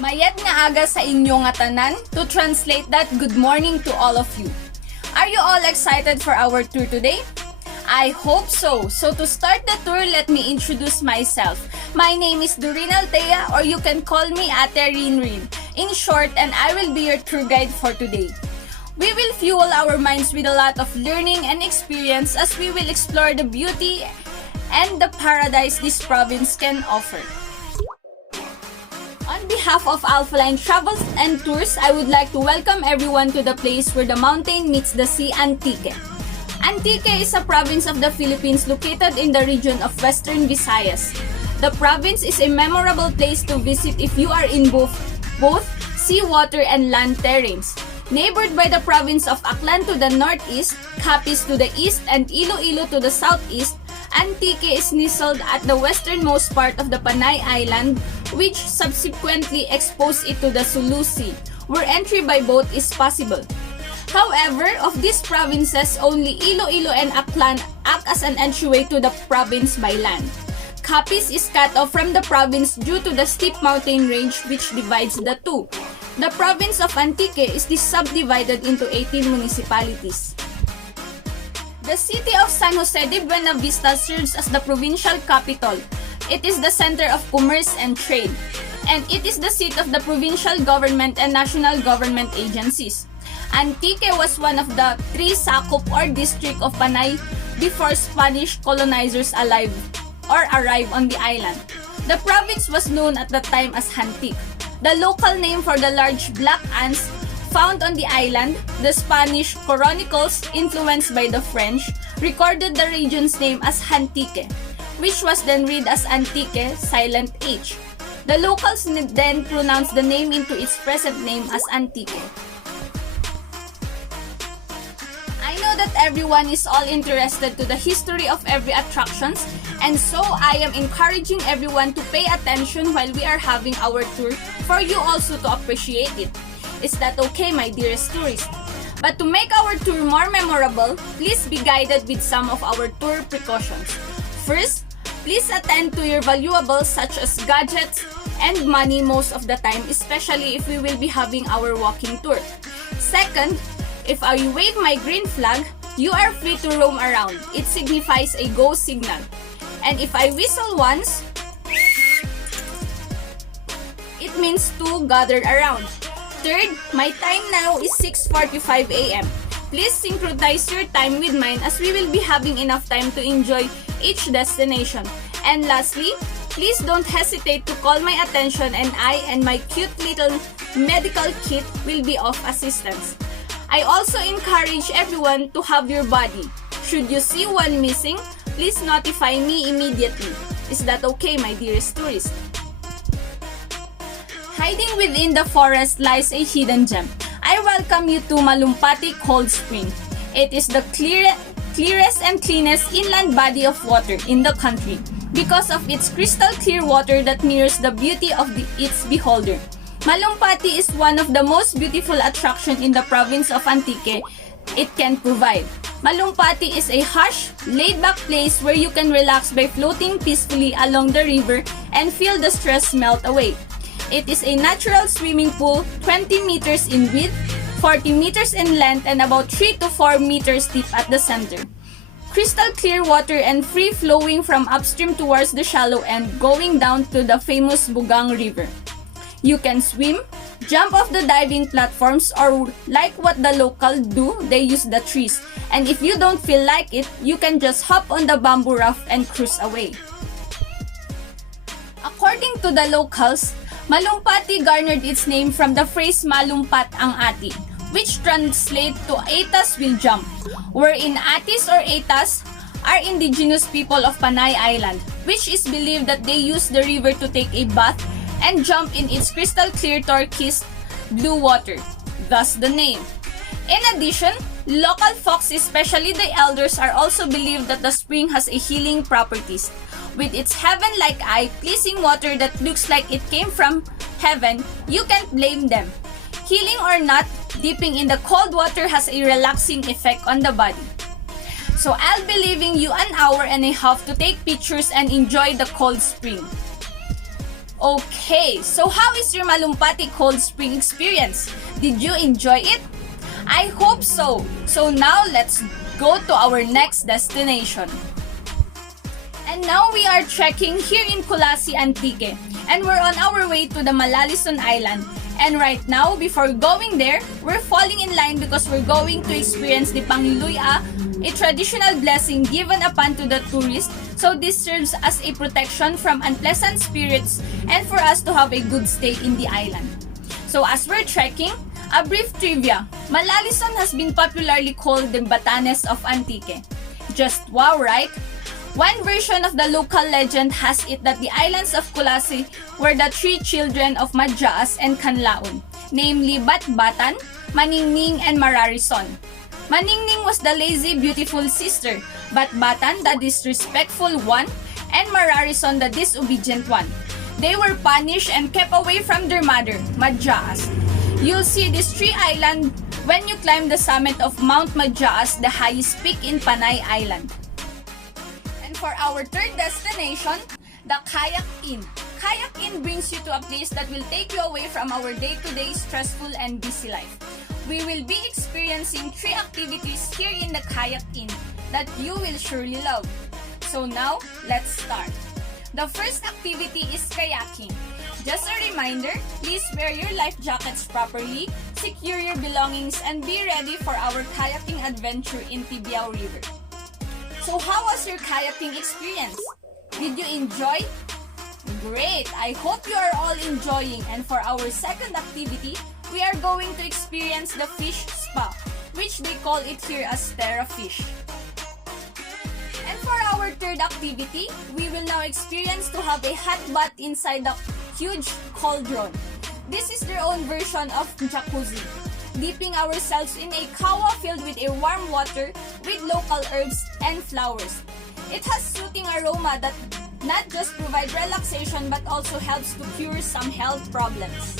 Mayad nga aga sa inyo nga tanan. To translate that, good morning to all of you. Are you all excited for our tour today? I hope so. So to start the tour, let me introduce myself. My name is Doreen Altea, or you can call me Ate Rinrin. In short, and I will be your tour guide for today. We will fuel our minds with a lot of learning and experience as we will explore the beauty and the paradise this province can offer. On behalf of Alphaline Travels and Tours, I would like to welcome everyone to the place where the mountain meets the sea, Antique. Antique is a province of the Philippines located in the region of Western Visayas. The province is a memorable place to visit if you are in both seawater and land terrains. Neighbored by the province of Aklan to the northeast, Capiz to the east, and Iloilo to the southeast, Antique is nestled at the westernmost part of the Panay Island, which subsequently exposed it to the Sulu Sea, where entry by boat is possible. However, of these provinces, only Iloilo and Aklan act as an entryway to the province by land. Capiz is cut off from the province due to the steep mountain range which divides the two. The province of Antique is subdivided into 18 municipalities. The city of San Jose de Buena Vista serves as the provincial capital. It is the center of commerce and trade, and it is the seat of the provincial government and national government agencies. Antique was one of the three sakop or district of Panay before Spanish colonizers arrived on the island. The province was known at the time as Hantik. The local name for the large black ants found on the island, the Spanish chronicles influenced by the French recorded the region's name as Hantique, which was then read as Antique, silent H. The locals then pronounced the name into its present name as Antique. I know that everyone is all interested to the history of every attractions, and so I am encouraging everyone to pay attention while we are having our tour for you also to appreciate it. Is that okay, my dearest tourists? But to make our tour more memorable, please be guided with some of our tour precautions. First, please attend to your valuables such as gadgets and money most of the time, especially if we will be having our walking tour. Second, if I wave my green flag, you are free to roam around. It signifies a go signal. And if I whistle once, it means to gather around. Third, my time now is 6:45 a.m. Please synchronize your time with mine as we will be having enough time to enjoy each destination. And lastly, please don't hesitate to call my attention, and I and my cute little medical kit will be of assistance. I also encourage everyone to have your body. Should you see one missing, please notify me immediately. Is that okay, my dearest tourist? Hiding within the forest lies a hidden gem. I welcome you to Malumpati Cold Spring. It is the clearest and cleanest inland body of water in the country because of its crystal clear water that mirrors the beauty of its beholder. Malumpati is one of the most beautiful attractions in the province of Antique it can provide. Malumpati is a hush, laid-back place where you can relax by floating peacefully along the river and feel the stress melt away. It is a natural swimming pool, 20 meters in width, 40 meters in length, and about 3 to 4 meters deep at the center. Crystal clear water and free flowing from upstream towards the shallow end going down to the famous Bugang River. You can swim, jump off the diving platforms, or like what the locals do, they use the trees. And if you don't feel like it, you can just hop on the bamboo raft and cruise away. According to the locals, Malumpati garnered its name from the phrase Malumpat ang ati, which translates to Atas will jump, wherein Atis or Atas are indigenous people of Panay Island, which is believed that they use the river to take a bath and jump in its crystal clear turquoise blue water, thus the name. In addition, local folks, especially the elders, are also believed that the spring has a healing properties. With its heaven-like eye, pleasing water that looks like it came from heaven, you can't blame them. Healing or not, dipping in the cold water has a relaxing effect on the body. So I'll be leaving you an hour and a half to take pictures and enjoy the cold spring. Okay, so how is your Malumpati Cold Spring experience? Did you enjoy it? I hope so. So now let's go to our next destination. And now we are trekking here in Kulasi, Antique. And we're on our way to the Malalison Island. And right now, before going there, we're falling in line because we're going to experience the Pangiluya, a traditional blessing given upon to the tourist. So this serves as a protection from unpleasant spirits and for us to have a good stay in the island. So as we're trekking, a brief trivia. Malalison has been popularly called the Batanes of Antique. Just wow, right? One version of the local legend has it that the islands of Kulasi were the three children of Madjaas and Canlaon, namely Batbatan, Maningning, and Mararison. Maningning was the lazy, beautiful sister, Batbatan the disrespectful one, and Mararison the disobedient one. They were punished and kept away from their mother, Madjaas. You'll see this tree island when you climb the summit of Mount Madjaas, the highest peak in Panay Island. For our third destination, the Kayak Inn. Kayak Inn brings you to a place that will take you away from our day-to-day stressful and busy life. We will be experiencing 3 activities here in the Kayak Inn that you will surely love. So now, let's start. The first activity is kayaking. Just a reminder, please wear your life jackets properly, secure your belongings, and be ready for our kayaking adventure in Tibiao River. So how was your kayaking experience? Did you enjoy? Great! I hope you are all enjoying. And for our second activity, we are going to experience the fish spa, which they call it here as Terra Fish. And for our third activity, we will now experience to have a hot bath inside the huge cauldron. This is their own version of jacuzzi. Dipping ourselves in a kawa filled with a warm water with local herbs and flowers. It has soothing aroma that not just provide relaxation but also helps to cure some health problems.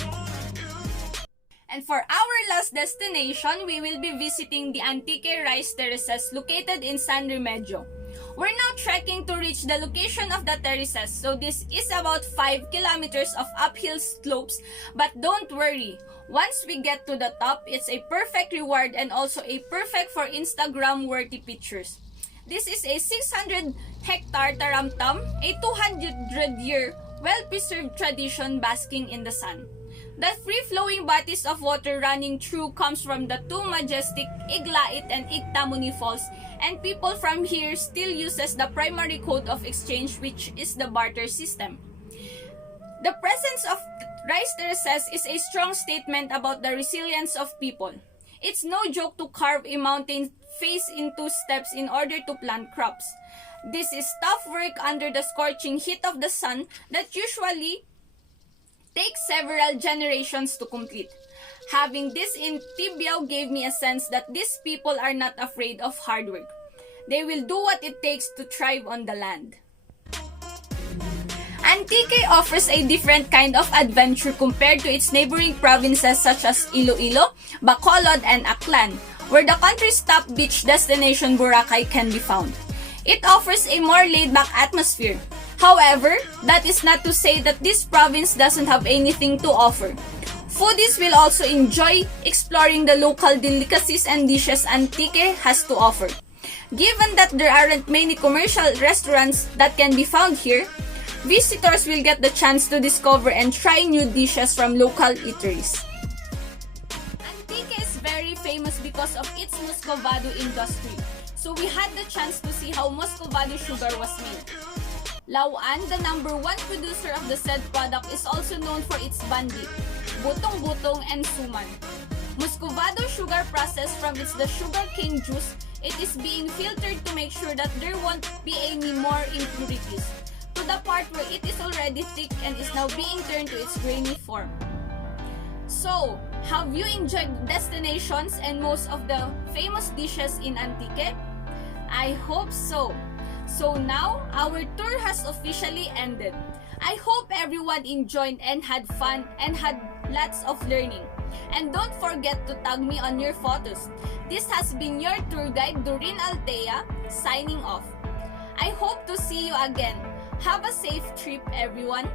And for our last destination, we will be visiting the Antique Rice Terraces located in San Remedios. We're now trekking to reach the location of the terraces, so this is about 5 kilometers of uphill slopes, but don't worry. Once we get to the top, it's a perfect reward and also a perfect for Instagram-worthy pictures. This is a 600-hectare taramtam, a 200-year well-preserved tradition basking in the sun. The free-flowing bodies of water running through comes from the two majestic Iglait and Igtamuni Falls, and people from here still uses the primary code of exchange, which is the barter system. The presence of rice terraces is a strong statement about the resilience of people. It's no joke to carve a mountain face in 2 steps in order to plant crops. This is tough work under the scorching heat of the sun that usually takes several generations to complete. Having this in Tibiao gave me a sense that these people are not afraid of hard work. They will do what it takes to thrive on the land. Antique offers a different kind of adventure compared to its neighboring provinces such as Iloilo, Bacolod, and Aklan, where the country's top beach destination Boracay can be found. It offers a more laid-back atmosphere. However, that is not to say that this province doesn't have anything to offer. Foodies will also enjoy exploring the local delicacies and dishes Antique has to offer. Given that there aren't many commercial restaurants that can be found here, visitors will get the chance to discover and try new dishes from local eateries. Antique is very famous because of its Muscovado industry, so we had the chance to see how Muscovado sugar was made. Lauan, the number 1 producer of the said product, is also known for its bandit, butong-butong, and suman. Muscovado sugar processed from the sugar cane juice, it is being filtered to make sure that there won't be any more impurities, to the part where it is already thick and is now being turned to its grainy form. So, have you enjoyed destinations and most of the famous dishes in Antique? I hope so. So now, our tour has officially ended. I hope everyone enjoyed and had fun and had lots of learning. And don't forget to tag me on your photos. This has been your tour guide, Doreen Altea, signing off. I hope to see you again. Have a safe trip, everyone.